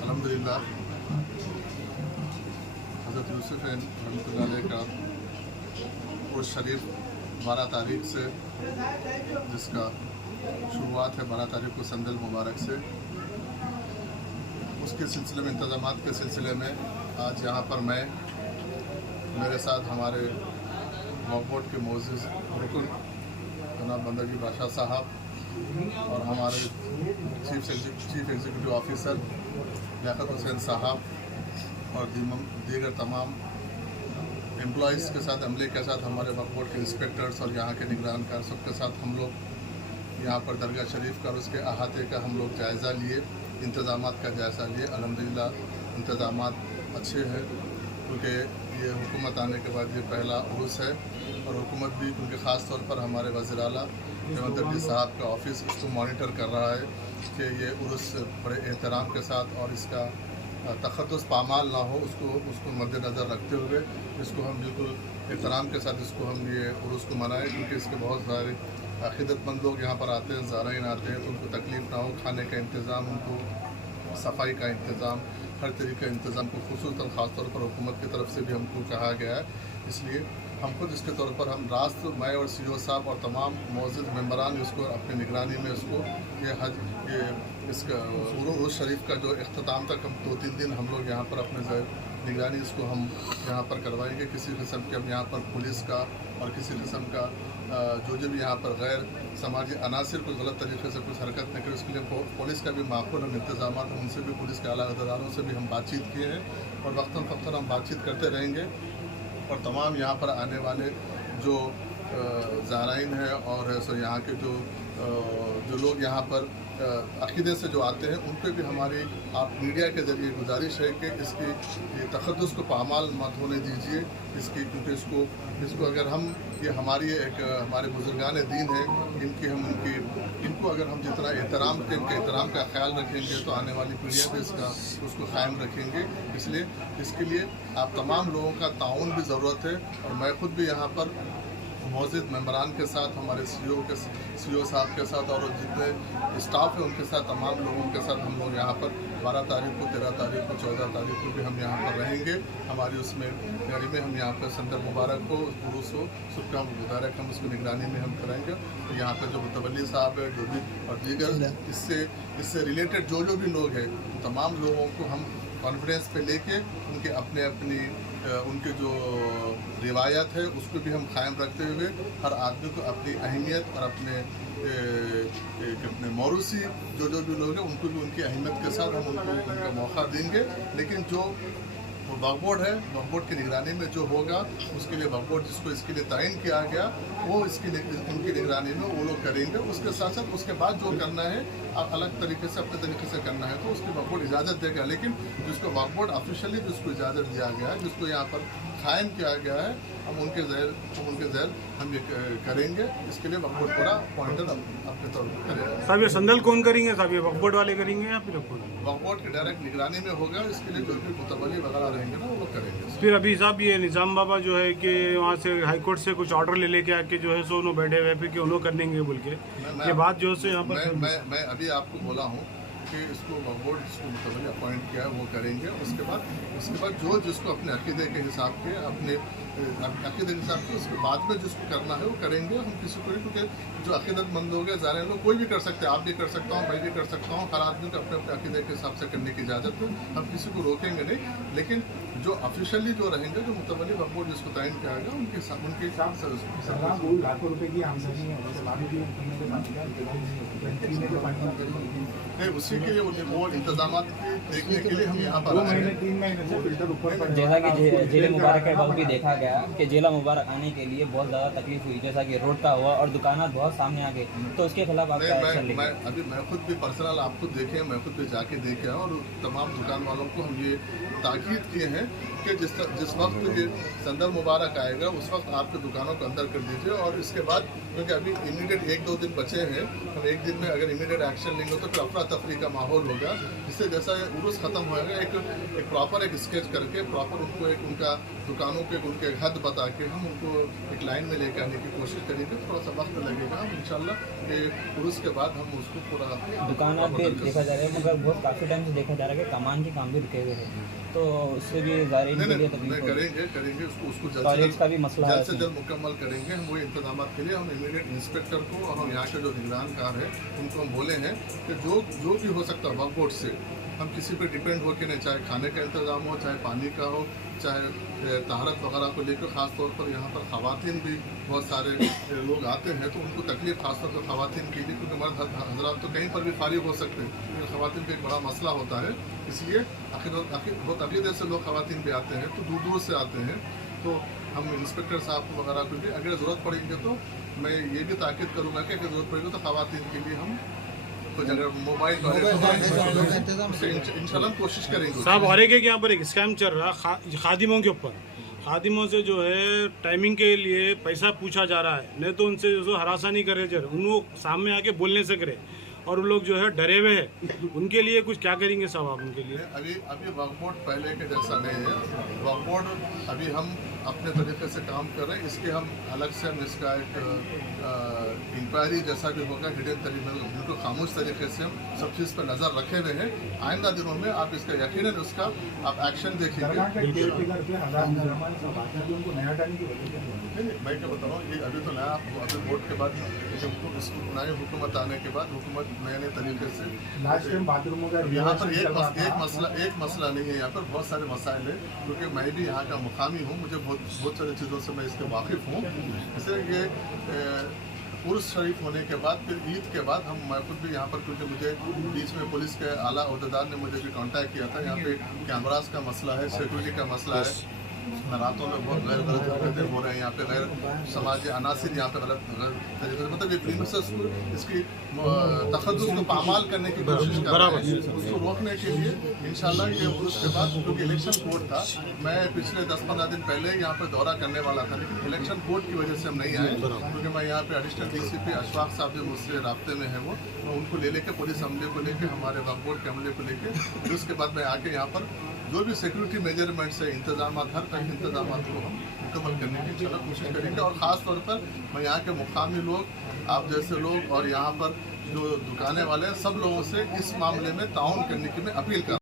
अल्हम्दुलिल्लाह हज़रत यूसुफ़ रहमतुल्लाह का उर्स शरीफ 12 तारीख से, जिसका शुरुआत है 12 तारीख को संदल मुबारक से, उसके सिलसिले में इंतज़ामात के सिलसिले में आज यहाँ पर मैं, मेरे साथ हमारे वक्फ बोर्ड के मोअज़्ज़िज़ रुकन जनाब बंदगी बादशाह साहब और हमारे chief executive officer Liaquat Hussain साहब और दीगर तमाम एम्प्लॉइज़ के साथ, अमले के साथ, हमारे वक्फ बोर्ड के इंस्पेक्टर्स और यहाँ के निगरानकार सबके साथ हम लोग यहाँ पर दरगाह शरीफ का और उसके अहाते का हम लोग जायज़ा लिए, इंतज़ामात का जायज़ा लिए। अल्हम्दुलिल्लाह इंतज़ामात अच्छे हैं, क्योंकि ये हुकूमत आने के बाद ये पहला उर्स है और हुकूमत भी, क्योंकि ख़ास तौर पर हमारे वज़ीर आला हेमंत रेड्डी साहब का ऑफिस इसको मॉनिटर कर रहा है कि ये उर्स बड़े एहतराम के साथ और इसका तख़द्दुस पामाल ना हो, उसको मद्देनज़र रखते हुए इसको हम बिल्कुल एहतराम के साथ इसको हम ये उर्स को मनाएं, क्योंकि इसके बहुत सारे अक़ीदतमंद लोग यहाँ पर आते हैं, ज़ाराइन आते हैं, तो उनको तकलीफ़ ना हो, खाने का इंतज़ाम, उनको सफाई का इंतज़ाम, हर तरीके का इंतज़ाम को खुसूसन ख़ास तौर पर हुकूमत की तरफ से भी हमको कहा गया है। इसलिए हम खुद इसके तौर पर हम रास्त मैं और CEO साहब और तमाम मोअज़्ज़िज़ मेंबरान इसको अपनी निगरानी में इसको ये इसका उर्स शरीफ का जो इख्तिताम तक हम 2-3 दिन हम लोग यहाँ पर अपने निगरानी इसको हम यहाँ पर करवाएंगे। किसी किस्म के हम यहाँ पर पुलिस का और किसी किस्म का जो भी यहाँ पर गैर समाजी अनासिर को गलत तरीके से कुछ हरकत नहीं करे, उसके लिए पुलिस का भी माकूल हम इंतज़ाम, उनसे भी, पुलिस के आला अहदेदारों से भी हम बातचीत किए हैं और वक्तन फ़क्तन हम बातचीत करते रहेंगे। और तमाम यहाँ पर आने वाले जो ज़ाराइन हैं और सो यहाँ के जो लोग यहाँ पर अक़ीदे से जो आते हैं, उन पर भी हमारी आप मीडिया के ज़रिए गुजारिश है कि इसकी ये तख़द्दुस को पामाल मत होने दीजिए इसकी, क्योंकि इसको अगर हम ये हमारी एक हमारे बुजुर्गान दीन है, इनको अगर हम जितना एहतराम के इनके एहतराम का ख्याल रखेंगे तो आने वाली पीढ़ियाँ भी उसको कायम रखेंगे। इसलिए इसके लिए आप तमाम लोगों का ताउन भी ज़रूरत है और मैं ख़ुद भी यहाँ पर मौजूद मेंबरान के साथ, हमारे CEO साहब के साथ और जितने स्टाफ है उनके साथ, तमाम लोगों के साथ हम लोग यहाँ पर 12 तारीख को, 13 तारीख को, 14 तारीख को भी हम यहाँ पर रहेंगे। हमारी उसमें गाड़ी में हम यहाँ पर संदल मुबारक को, उर्स हो, सबका मुबारक हम उसको निगरानी में हम कराएंगे। तो यहाँ पर जो मुतवल्ली साहब है, जो भी और दीगर इससे रिलेटेड जो भी लोग हैं, तमाम लोगों को हम कॉन्फिडेंस पे लेके उनके जो रिवायत है उसको भी हम कायम रखते हुए हर आदमी को अपनी अहमियत और अपने मौरूसी जो भी लोग हैं उनको भी उनकी अहमियत के साथ हम उनका मौका देंगे। लेकिन जो वक्फ बोर्ड है, वक्फ बोर्ड की निगरानी में जो होगा उसके लिए वक्फ बोर्ड जिसको इसके लिए तयन किया गया वो उनकी निगरानी में वो लोग करेंगे। उसके साथ साथ उसके बाद जो करना है अलग तरीके से, अपने तरीके से करना है तो उसकी वक्फ बोर्ड इजाज़त देगा। लेकिन जिसको वक्फ बोर्ड ऑफिशियली जिसको इजाज़त दिया गया है, जिसको यहाँ पर कायम किया गया है, हम उनके ज़हर हम ये करेंगे। इसके लिए वक्फ बोर्ड पूरा पॉइंटर अपने तौर पर करेगा। साहब ये संदल कौन करेंगे साहब, ये वक्फ बोर्ड वाले करेंगे या फिर वक्फ बोर्ड की डायरेक्ट निगरानी में होगा। इसके लिए जो भी मुतवल्ली वगैरह रहेंगे ना वो लोग करेंगे। फिर अभी साहब ये निज़ाम बाबा जो है कि वहाँ से हाई कोर्ट से कुछ ऑर्डर लेके आके जो है सो उन्होंने बैठे हुए फिर कि उन्होंने करनेंगे बोल के ये बात जो है यहाँ पर मैं अभी आपको बोला हूँ कि इसको वक्फ बोर्ड जिसको मुतवल्ली अपॉइंट किया है वो करेंगे। उसके बाद जो जिसको अपने अक़ीदे के हिसाब के उसके बाद में जिसको करना है वो करेंगे। हम किसी को नहीं, क्योंकि जो अक़ीदतमंद लोग हैं, ज़ाहिर लोग, कोई भी कर सकते हैं, आप भी कर सकता हूँ, मैं भी कर सकता हूँ, हर आदमी को अपने अक़ीदे के हिसाब से करने की इजाज़त है, हम किसी को रोकेंगे नहीं। लेकिन जो ऑफिशियली जो रहेंगे, जो मुतवल्ली वक्फ बोर्ड जिसको तयन किया गया उनके हिसाब से लाखों रुपए की आमदनी है, नहीं, उसी के लिए वो इंतजाम देखने के लिए हम यहाँ पर 3 महीने से फिल्टर ऊपर। जैसा कि जिले मुबारक के वक्त भी देखा गया कि जिला मुबारक आने के लिए बहुत ज़्यादा तकलीफ हुई, जैसा कि रोड का हुआ और दुकानात बहुत सामने आ गए, तो उसके खिलाफ आप क्या एक्शन लेंगे? मैं खुद भी पर्सनल आप खुद देखे, मैं खुद भी जाके देखे हैं और तमाम दुकान वालों को हम ये ताकीद किए हैं कि जिस वक्त ये संदल मुबारक आएगा उस वक्त आपके दुकानों को अंदर कर दीजिए। और इसके बाद, क्योंकि अभी इमीडिएट 1-2 दिन बचे हैं, हम एक दिन में अगर इमीडिएट एक्शन लेंगे तो फिर अफरा तफरी का माहौल होगा, जिससे जैसा ये उर्स ख़त्म होएगा एक प्रॉपर एक स्केच करके प्रॉपर उनको एक उनका दुकानों के उनके हद बता के हम उनको एक लाइन में लेकर आने की कोशिश करेंगे। थोड़ा सा वक्त लगेगा, हम इंशाल्लाह कि उर्स के बाद हम उसको पूरा दुकान भी देखा जा रहा है, मगर बहुत काफ़ी टाइम से देखा जा रहा है कि कमान के काम भी रुके हुए हैं, तो उससे भी ज़ायरीन के लिए तकलीफ करेंगे उसको टॉयलेट्स का भी मसला है, जल्द से जल्द मुकम्मल करेंगे। हम वही इंतजाम के लिए हम इमीडिएट इंस्पेक्टर को और हम यहाँ के जो निगरानकार है उनको हम बोले हैं कि जो भी हो सकता है वक्फ बोर्ड से हम किसी पे डिपेंड हो के नहीं, चाहे खाने का इंतज़ाम हो, चाहे पानी का हो, चाहे तहारत वगैरह को लेकर ख़ास तौर पर यहाँ पर ख़वातीन भी बहुत सारे लोग आते हैं, तो उनको तकलीफ खास तौर पर ख़वातीन के लिए, क्योंकि मर्द हजरात तो कहीं पर भी फारिग हो सकते हैं, लेकिन ख़वातीन का एक बड़ा मसला होता है। इसलिए आखिर बहुत अकीदे से लोग ख़वातीन भी आते हैं, तो दूर दूर से आते हैं। तो हम इंस्पेक्टर साहब वगैरह को भी अगर ज़रूरत पड़ेगी तो मैं ये भी ताकीद करूँगा कि अगर ज़रूरत पड़ेगी तो ख़वातीन के लिए हम कुछ अगर मोबाइल इंशाल्लाह कोशिश करेंगे। साहब और एक यहाँ पर एक स्कैम चल रहा खादिमों के ऊपर, खादिमों से जो है टाइमिंग के लिए पैसा पूछा जा रहा है, नहीं तो उनसे जो हरासा नहीं करे जा रहे, उनको सामने आके बोल नहीं सक रहे और वो लोग जो है डरे हुए हैं। उनके लिए कुछ क्या करेंगे साहब आप उनके लिए? अभी वक्फ बोर्ड पहले के जैसा नहीं है। वक्फ बोर्ड अभी हम अपने तरीके से काम कर रहे हैं, इसके हम अलग से हम इसका एक इंक्वायरी जैसा भी होगा हिडन तरीके बिल्कुल खामोश तरीके से हम सब चीज़ पर नज़र रखे हुए हैं। आइंदा दिनों में आप इसका यकीनन उसका आप एक्शन देखेंगे। मैं क्या बता रहा हूँ, ये अभी तो नया अभी बोर्ड के बाद नई हुकूमत आने के बाद हुकूमत नए नए तरीके से यहाँ पर एक मसला नहीं है, यहाँ पर बहुत सारे मसाइल हैं, क्योंकि मैं भी यहाँ का मुकामी हूँ, मुझे बहुत सारी चीज़ों से मैं इसके वाकिफ़ हूँ। इसलिए ये उर्स शरीफ होने के बाद फिर ईद के बाद मैं खुद भी यहाँ पर, क्योंकि मुझे बीच में पुलिस के आला अहदेदार ने मुझे भी कांटेक्ट किया था, यहाँ पे कैमरास का मसला है, सिक्योरिटी का मसला है, रातों में बहुत गलत हरकतें हो रहे हैं, यहाँ पे गैर समाजी अनासिर यहाँ पे गलत तरीके से मतलब ये प्रीमिसेस को इसकी तखद्दुस को पामाल करने की कोशिश कर रहे हैं। उसको रोकने के लिए इंशाल्लाह ये उसके बाद, क्योंकि इलेक्शन कोड था, मैं पिछले 10-15 दिन पहले यहाँ पर दौरा करने वाला था, लेकिन इलेक्शन कोड की वजह से हम नहीं आए, क्योंकि मैं यहाँ पे एडिशनल DCP अशफाक साहब जो मुझसे राब्ते में है वो उनको ले लेके पुलिस अमले को लेके हमारे वक्फ बोर्ड के अमले को लेके, फिर उसके बाद मैं आके यहाँ पर जो भी सिक्योरिटी मेजरमेंट्स है, इंतजाम हर तरह के इंतजाम को हम मुकम्मल करने की इंशाल्लाह कोशिश करेंगे। और ख़ास तौर पर मैं यहाँ के मुकामी लोग, आप जैसे लोग और यहाँ पर जो दुकानें वाले हैं, सब लोगों से इस मामले में ताउन करने की मैं अपील कर